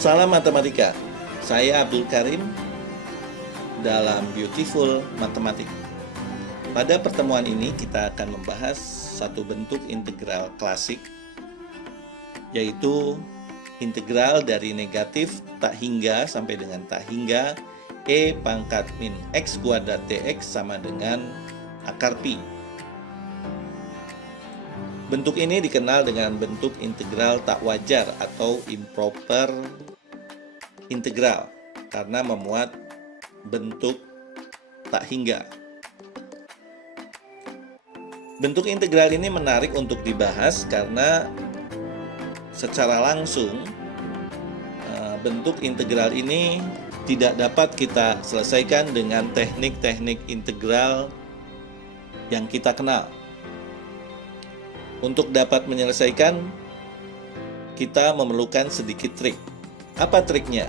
Salam matematika. Saya Abdul Karim dalam Beautiful Matematik. Pada pertemuan ini kita akan membahas satu bentuk integral klasik, yaitu integral dari negatif tak hingga sampai dengan tak hingga e pangkat min x kuadrat dx sama dengan akar pi. Bentuk ini dikenal dengan bentuk integral tak wajar atau improper integral karena memuat bentuk tak hingga. Bentuk integral ini menarik untuk dibahas karena secara langsung bentuk integral ini tidak dapat kita selesaikan dengan teknik-teknik integral yang kita kenal. Untuk dapat menyelesaikan, kita memerlukan sedikit trik. Apa triknya?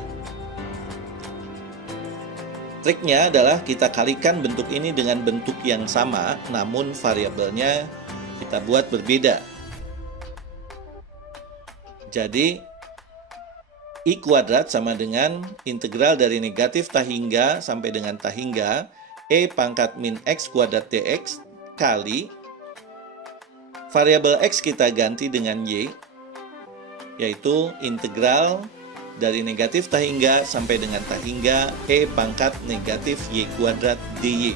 Triknya adalah kita kalikan bentuk ini dengan bentuk yang sama, namun variabelnya kita buat berbeda. Jadi, I kuadrat sama dengan integral dari negatif tak hingga sampai dengan tak hingga E pangkat min X kuadrat dx kali variabel X kita ganti dengan Y, yaitu integral dari negatif tak hingga sampai dengan tak hingga E pangkat negatif Y kuadrat dy.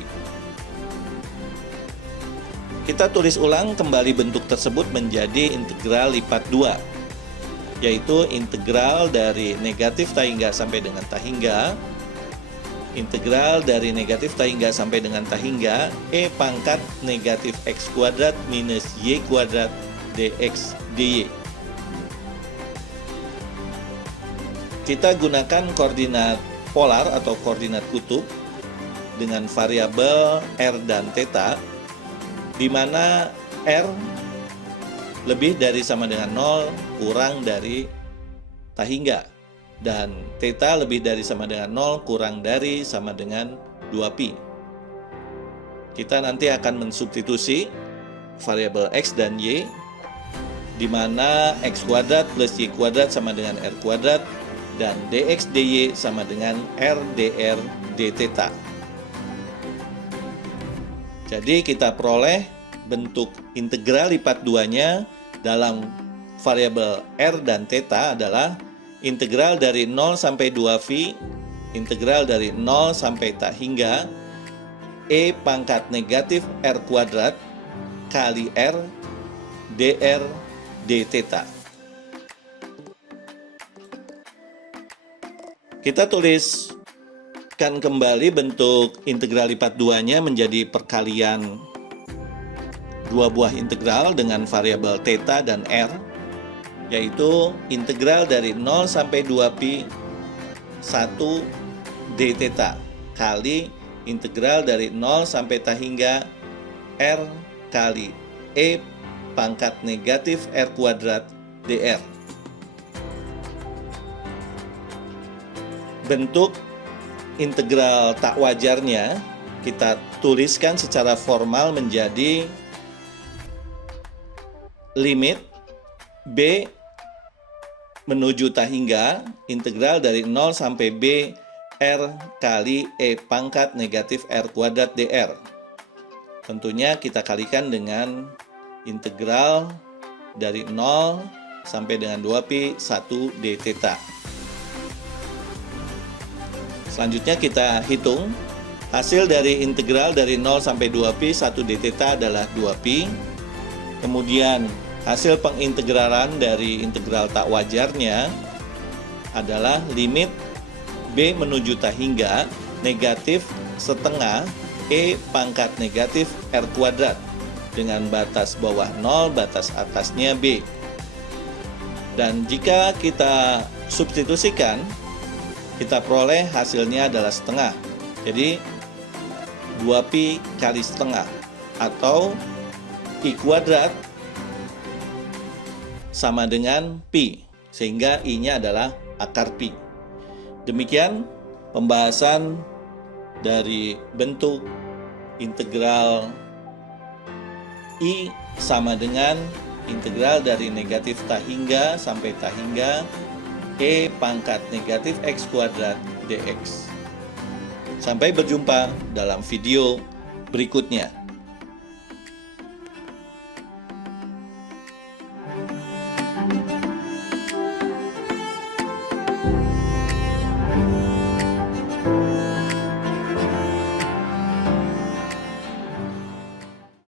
Kita tulis ulang kembali bentuk tersebut menjadi integral lipat 2, yaitu integral dari negatif tak hingga sampai dengan tak hingga integral dari negatif tak hingga sampai dengan tak hingga E pangkat negatif X kuadrat minus Y kuadrat dx dy. Kita gunakan koordinat polar atau koordinat kutub dengan variabel R dan theta, di mana R lebih dari sama dengan 0 kurang dari tak hingga, dan theta lebih dari sama dengan 0 kurang dari sama dengan 2pi. Kita nanti akan mensubstitusi variabel X dan Y, di mana X kuadrat plus Y kuadrat sama dengan R kuadrat, dan dx dy sama dengan R dr d theta. Jadi kita peroleh bentuk integral lipat 2-nya dalam variabel R dan theta adalah integral dari 0 sampai 2phi, integral dari 0 sampai tak hingga E pangkat negatif R kuadrat kali R dr d theta. Kita tuliskan kembali bentuk integral lipat 2-nya menjadi perkalian dua buah integral dengan variabel theta dan R, yaitu integral dari 0 sampai 2pi 1 d theta kali integral dari 0 sampai tak hingga R kali E pangkat negatif R kuadrat dr. Bentuk integral tak wajarnya kita tuliskan secara formal menjadi limit B menuju tak hingga integral dari 0 sampai B R kali E pangkat negatif R kuadrat dr. Tentunya kita kalikan dengan integral dari 0 sampai dengan 2pi 1 d theta. Selanjutnya kita hitung hasil dari integral dari 0 sampai 2pi 1 d theta adalah 2pi. Kemudian hasil pengintegralan dari integral tak wajarnya adalah limit B menuju tak hingga negatif setengah E pangkat negatif R kuadrat dengan batas bawah 0, batas atasnya B. Dan jika kita substitusikan, kita peroleh hasilnya adalah setengah. Jadi 2pi kali setengah atau I kuadrat sama dengan pi, sehingga I-nya adalah akar pi. Demikian pembahasan dari bentuk integral I sama dengan integral dari negatif tak hingga sampai tak hingga E pangkat negatif X kuadrat dx. Sampai berjumpa dalam video berikutnya.